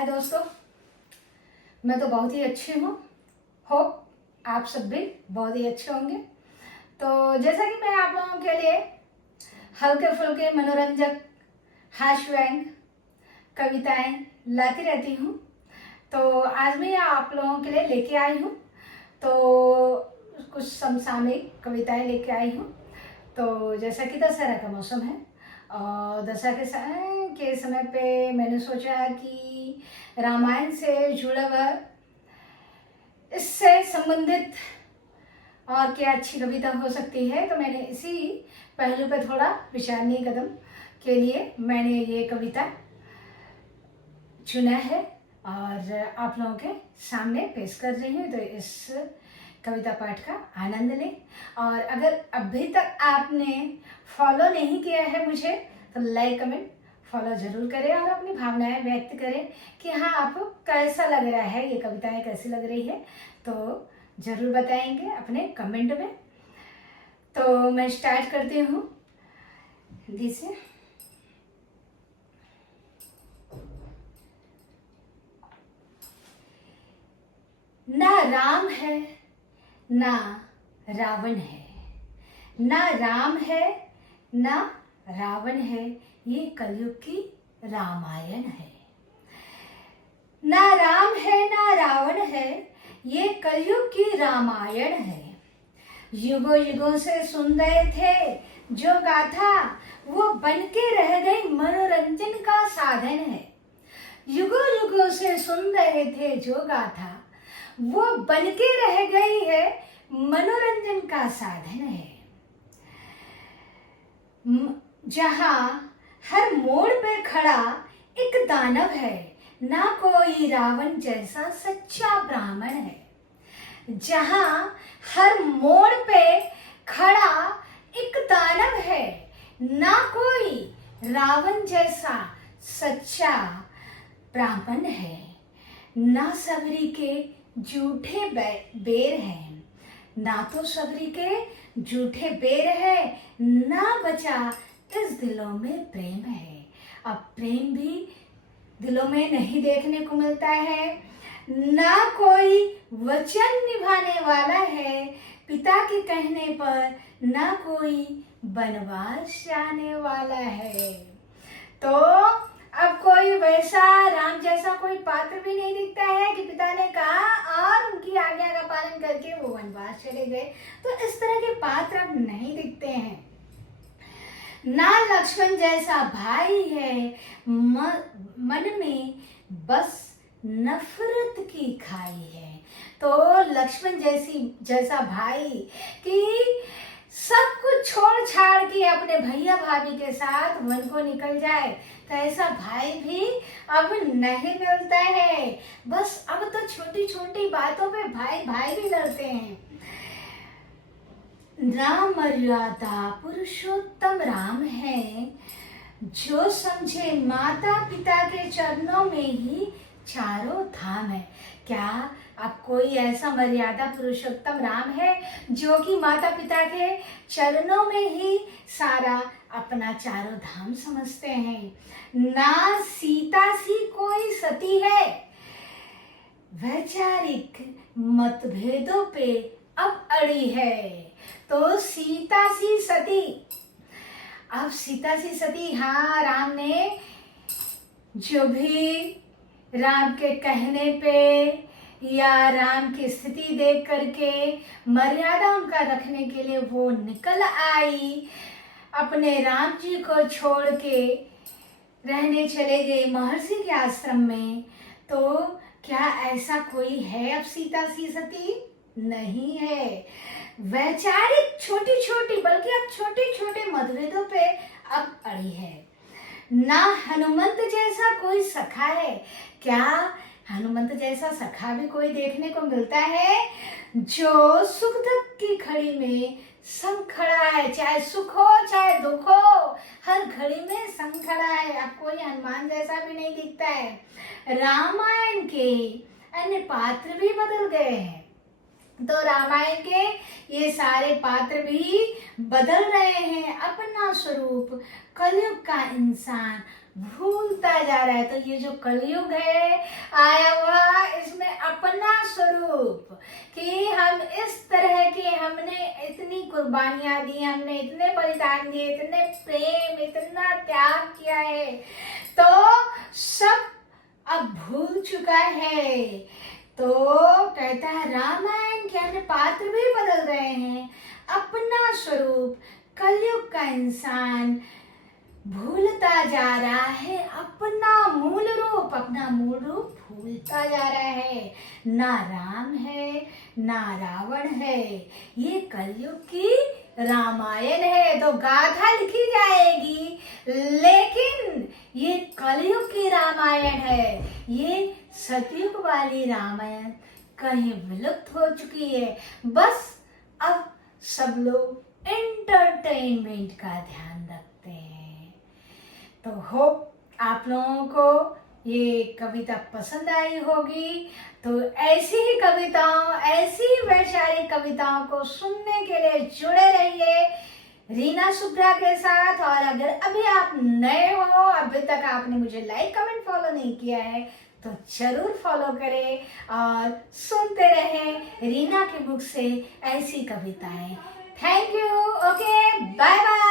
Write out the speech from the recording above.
हाय दोस्तों, मैं तो बहुत ही अच्छी हूँ। होप आप सब भी बहुत ही अच्छे होंगे। तो जैसा कि मैं आप लोगों के लिए हल्के फुल्के मनोरंजक हास्य व्यंग कविताएं लाती रहती हूँ, तो आज मैं आप लोगों के लिए लेके आई हूँ। तो कुछ समसामयिक कविताएं लेके आई हूँ। तो जैसा कि दशहरा का मौसम है और दशहरा के समय पे मैंने सोचा कि रामायण से जुड़ा हुआ इससे संबंधित और क्या अच्छी कविता हो सकती है। तो मैंने इसी पहलू पे थोड़ा विचारणीय कदम के लिए मैंने ये कविता चुना है और आप लोगों के सामने पेश कर रही हूँ। तो इस कविता पाठ का आनंद लें। और अगर अभी तक आपने फॉलो नहीं किया है मुझे, तो लाइक कमेंट फॉलो जरूर करें और अपनी भावनाएं व्यक्त करें कि हाँ, आपको कैसा लग रहा है, ये कविताएं कैसी लग रही है, तो जरूर बताएंगे अपने कमेंट में। तो मैं स्टार्ट करती हूँ हिंदी से। ना राम है ना रावण है, ना राम है ना रावण है, ये कलयुग की रामायण है। ना राम है ना रावण है, ये कलयुग की रामायण है। युगों युगों से सुन रहे थे जो गाथा, वो बनके रह गई मनोरंजन का साधन है। युगों युगों से सुन रहे थे जो गाथा, वो बनके रह गई है मनोरंजन का साधन है। जहां हर मोड़ पे खड़ा एक दानव है, ना कोई रावण जैसा सच्चा ब्राह्मण है। जहां हर मोड़ पे खड़ा एक दानव है, ना कोई रावण जैसा सच्चा ब्राह्मण है। ना सबरी के झूठे बेर हैं, ना तो सबरी के झूठे बेर है, ना बचा इस दिलों में प्रेम है। अब प्रेम भी दिलों में नहीं देखने को मिलता है। ना कोई वचन निभाने वाला है पिता के कहने पर, ना कोई वनवास जाने वाला है। तो अब कोई वैसा राम जैसा कोई पात्र भी नहीं दिखता है कि पिता ने कहा और उनकी आज्ञा का पालन करके वो वनवास चले गए। तो इस तरह के पात्र अब नहीं दिखते हैं। ना लक्ष्मण जैसा भाई है, मन में बस नफरत की खाई है। तो लक्ष्मण जैसा भाई कि सब कुछ छोड़ छाड़ के अपने भैया भाभी के साथ वन को निकल जाए, तो ऐसा भाई भी अब नहीं मिलता है। बस अब तो छोटी छोटी बातों पे भाई भाई भी लड़ते हैं। राम मर्यादा पुरुषोत्तम राम है, जो समझे माता पिता के चरणों में ही चारों धाम है। क्या अब कोई ऐसा मर्यादा पुरुषोत्तम राम है जो कि माता पिता के चरणों में ही सारा अपना चारों धाम समझते हैं? ना सीता सी कोई सती है, वैचारिक मतभेदों पे अब अड़ी है। तो सीता सी सती, अब सीता सी सती, हाँ, राम ने जो भी राम के कहने पे या राम की स्थिति देख करके मर्यादा उनका रखने के लिए वो निकल आई, अपने राम जी को छोड़ के रहने चले गए महर्षि के आश्रम में। तो क्या ऐसा कोई है अब सीता सी सती? नहीं है। वैचारिक छोटी छोटी, बल्कि अब छोटे छोटे मतभेदों पे अब अड़ी है। ना हनुमंत जैसा कोई सखा है। क्या हनुमंत जैसा सखा भी कोई देखने को मिलता है जो सुख दुख की घड़ी में संग खड़ा है? चाहे सुख हो चाहे दुख हो, हर घड़ी में संग खड़ा है। अब कोई हनुमान जैसा भी नहीं दिखता है। रामायण के अन्य पात्र भी बदल गए हैं। तो रामायण के ये सारे पात्र भी बदल रहे हैं, अपना स्वरूप कलयुग का इंसान भूलता जा रहा है। तो ये जो कलयुग है आया हुआ, इसमें अपना स्वरूप कि हम इस तरह के, हमने इतनी कुर्बानियां दी, हमने इतने बलिदान दिए, इतने प्रेम, इतना त्याग किया है, तो सब अब भूल चुका है। तो कहता है रामायण के अन्य पात्र भी बदल रहे हैं, अपना स्वरूप कलयुग का इंसान भूलता जा रहा है, अपना मूल रूप भूलता जा रहा है। ना राम है ना रावण है, ये कलयुग की रामायण है। तो गाथा लिखी जाएगी, लेकिन ये कलयुग की रामायण है। ये सतयुग वाली रामायण कहीं विलुप्त हो चुकी है। बस अब सब लोग एंटरटेनमेंट का ध्यान रखते हैं। तो होप आप लोगों को ये कविता पसंद आई होगी। तो ऐसी ही कविताओं, ऐसी ही वैचारिक कविताओं को सुनने के लिए जुड़े रहिए रीना सुब्रा के साथ। और अगर अभी आप नए हो, अभी तक आपने मुझे लाइक कमेंट फॉलो नहीं किया है, तो जरूर फॉलो करें और सुनते रहें रीना के मुख से ऐसी कविताएं। Thank you. Okay, bye bye.